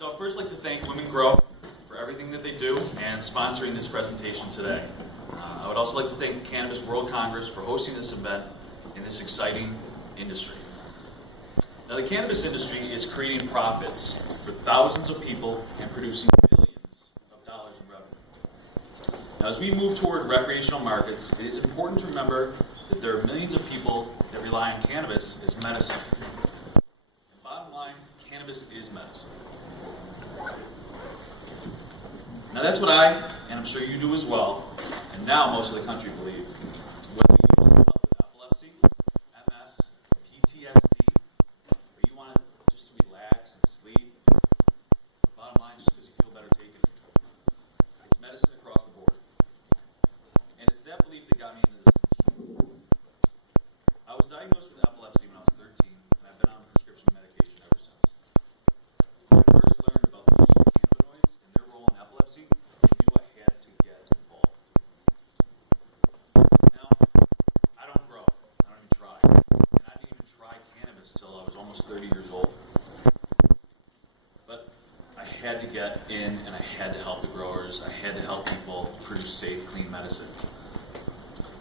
So I'd first like to thank Women Grow for everything that they do and sponsoring this presentation today. I would also like to thank the Cannabis World Congress for hosting this event in this exciting industry. Now, the cannabis industry is creating profits for thousands of people and producing billions of dollars in revenue. Now, as we move toward recreational markets, it is important to remember that there are millions of people that rely on cannabis as medicine. And bottom line, cannabis is medicine. Now, that's what I, and I'm sure you do as well, and now most of the country believe. Whether you have epilepsy, MS, PTSD, or you want just to relax and sleep, bottom line, just because you feel better taking it. It's medicine across the board. And it's that belief that got me into this industry. I was diagnosed with epilepsy when I was 13, and I've been on prescription medication ever since. When I first learned about the use of cannabinoids and their role in epilepsy, I knew I had to get involved. Now, I don't grow. I don't even try. And I didn't even try cannabis until I was almost 30 years old. But I had to get in, and I had to help the growers. I had to help people produce safe, clean medicine.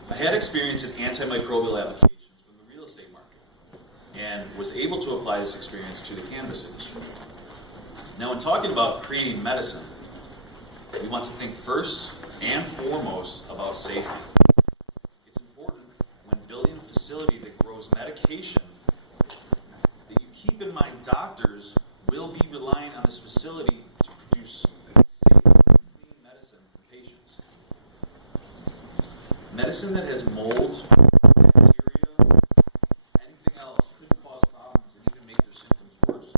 I had experience in antimicrobial applications from the real estate market and was able to apply this experience to the cannabis industry. Now, when talking about creating medicine, we want to think first and foremost about safety. It's important when building a facility that grows medication that you keep in mind doctors will be relying on this facility to produce safe, clean medicine for patients. Medicine that has molds, bacteria, anything else could cause problems and even make their symptoms worse.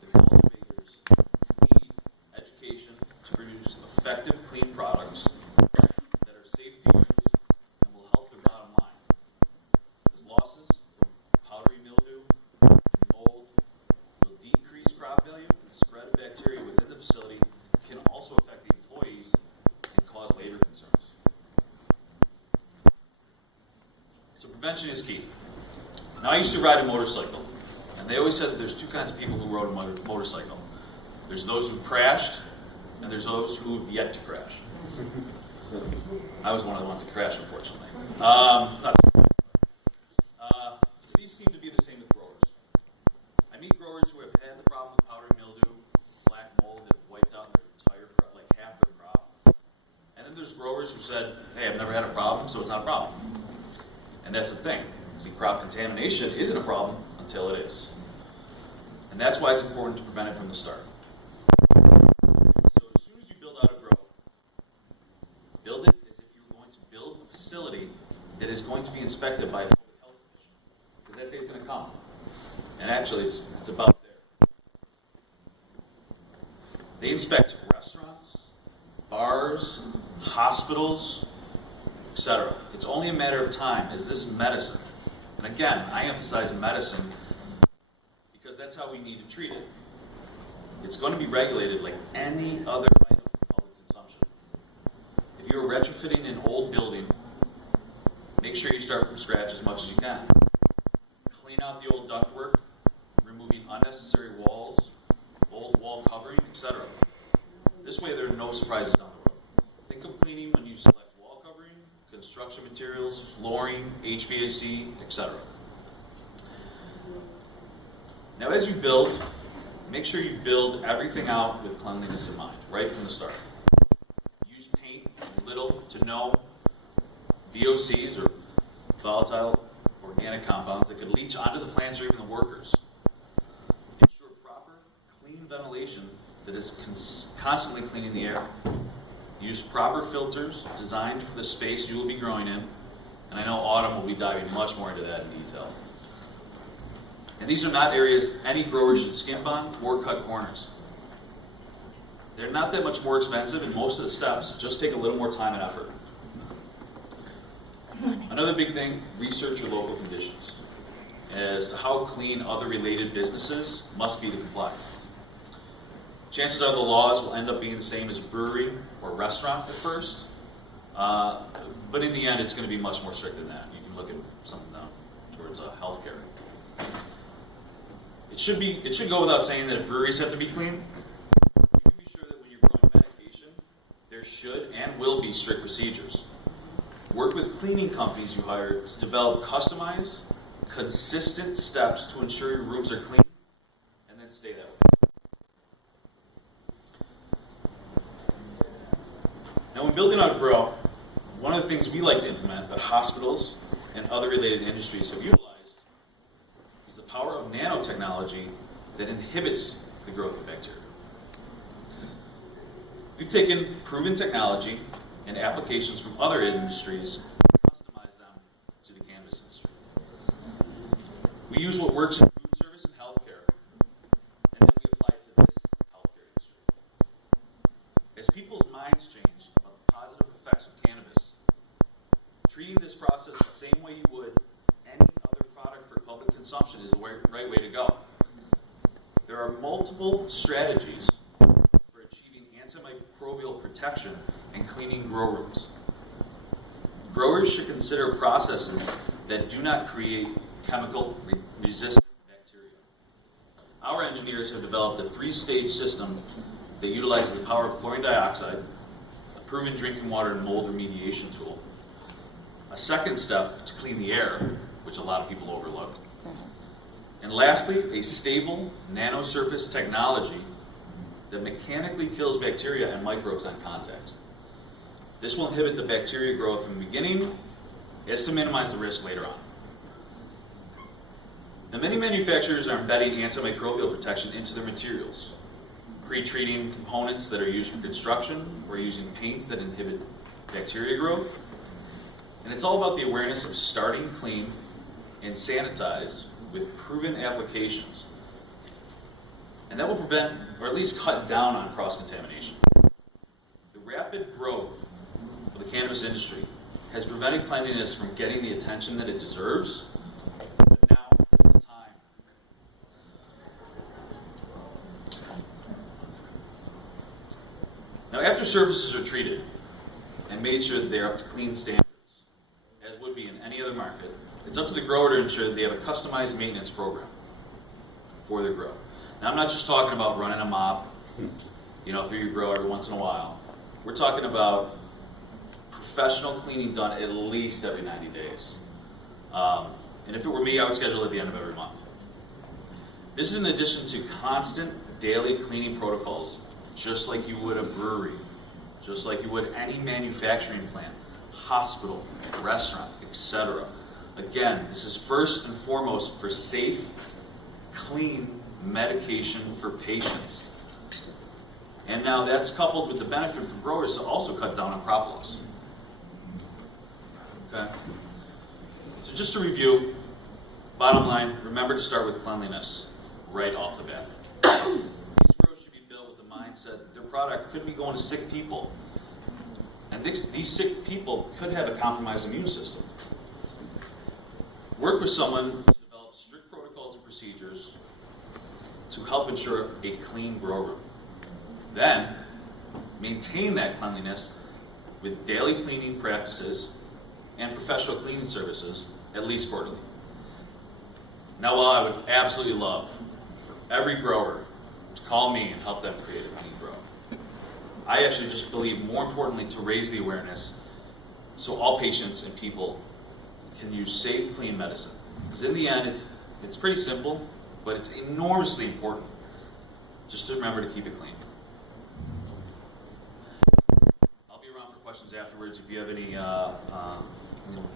The cultivators need education to produce effective, clean products that are safe to use and will help their bottom line. As losses from powdery mildew and mold will decrease crop value and spread of bacteria within the facility can also affect the employees and cause labor concerns. So prevention is key. Now, I used to ride a motorcycle, and they always said that there's two kinds of people who rode a motorcycle. There's those who crashed, and there's those who've yet to crash. I was one of the ones that crashed, unfortunately. These seem to be the same with growers. I meet growers who have had the problem with powdery mildew, black mold that wiped out their entire crop, like half their crop. And then there's growers who said, hey, I've never had a problem, so it's not a problem. And that's the thing. See, crop contamination isn't a problem until it is. And that's why it's important to prevent it from the start. So as soon as you build out a grow, build it as if you're going to build a facility that is going to be inspected by a public health commission. Because that day's going to come. And actually, it's about there. They inspect restaurants, bars, hospitals, etc. It's only a matter of time. Is this medicine? And again, I emphasize medicine because that's how we need to treat it. It's going to be regulated like any other item for public consumption. If you're retrofitting an old building, make sure you start from scratch as much as you can. Clean out the old ductwork, removing unnecessary walls, old wall covering, etc. This way there are no surprises down the road. Think of cleaning when you select wall covering, construction materials, flooring, HVAC, etc. Now, as you build, make sure you build everything out with cleanliness in mind, right from the start. Use paint, little to no VOCs or volatile organic compounds that could leach onto the plants or even the workers. Ensure proper, clean ventilation that is constantly cleaning the air. Use proper filters designed for the space you will be growing in, and I know Autumn will be diving much more into that in detail. And these are not areas any grower should skimp on or cut corners. They're not that much more expensive, and most of the steps just take a little more time and effort. Another big thing, research your local conditions as to how clean other related businesses must be to comply. Chances are the laws will end up being the same as a brewery or restaurant at first, but in the end it's going to be much more strict than that. You can look at something towards healthcare. It It should go without saying that if breweries have to be clean, you can be sure that when you're growing medication, there should and will be strict procedures. Work with cleaning companies you hire to develop customized, consistent steps to ensure your rooms are clean, and then stay that way. Now, when building out a grow, one of the things we like to implement that hospitals and other related industries have utilized is the power of nanotechnology that inhibits the growth of bacteria. We've taken proven technology and applications from other industries and customized them to the cannabis industry. We use what works in food service and healthcare, and then we apply it to this healthcare industry. As people's minds change about the positive effects of cannabis, treating this process the same way you would any other product for public consumption is the right way to go. There are multiple strategies for achieving antimicrobial protection and cleaning grow rooms. Growers should consider processes that do not create chemical-resistant bacteria. Our engineers have developed a 3-stage system that utilizes the power of chlorine dioxide, a proven drinking water and mold remediation tool, a second step to clean the air, which a lot of people overlook, and lastly, a stable nanosurface technology that mechanically kills bacteria and microbes on contact. This will inhibit the bacteria growth from the beginning as to minimize the risk later on. Now, many manufacturers are embedding antimicrobial protection into their materials, pre-treating components that are used for construction or using paints that inhibit bacteria growth. And it's all about the awareness of starting clean and sanitized with proven applications. And that will prevent, or at least cut down on cross-contamination. The rapid growth of the cannabis industry has prevented cleanliness from getting the attention that it deserves, but now is the time. Now, after surfaces are treated and made sure that they are up to clean standards, as would be in any other market, it's up to the grower to ensure that they have a customized maintenance program for their grow. Now, I'm not just talking about running a mop, through your grow every once in a while. We're talking about professional cleaning done at least every 90 days. And if it were me, I would schedule it at the end of every month. This is in addition to constant daily cleaning protocols, just like you would a brewery, just like you would any manufacturing plant, hospital, restaurant, etc. Again, this is first and foremost for safe, clean medication for patients. And now that's coupled with the benefit for growers to also cut down on crop loss. Okay? So just to review, bottom line, remember to start with cleanliness right off the bat. These grows should be built with the mindset that their product could be going to sick people. And these sick people could have a compromised immune system. Work with someone to develop strict protocols and procedures to help ensure a clean grow room. Then, maintain that cleanliness with daily cleaning practices and professional cleaning services, at least quarterly. Now, while I would absolutely love for every grower to call me and help them create a clean grow, I actually just believe more importantly to raise the awareness so all patients and people can use safe, clean medicine. Because in the end, it's pretty simple, but it's enormously important just to remember to keep it clean. I'll be around for questions afterwards if you have any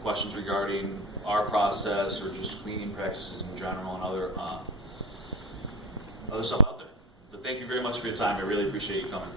questions regarding our process or just cleaning practices in general and other stuff out there. But thank you very much for your time. I really appreciate you coming.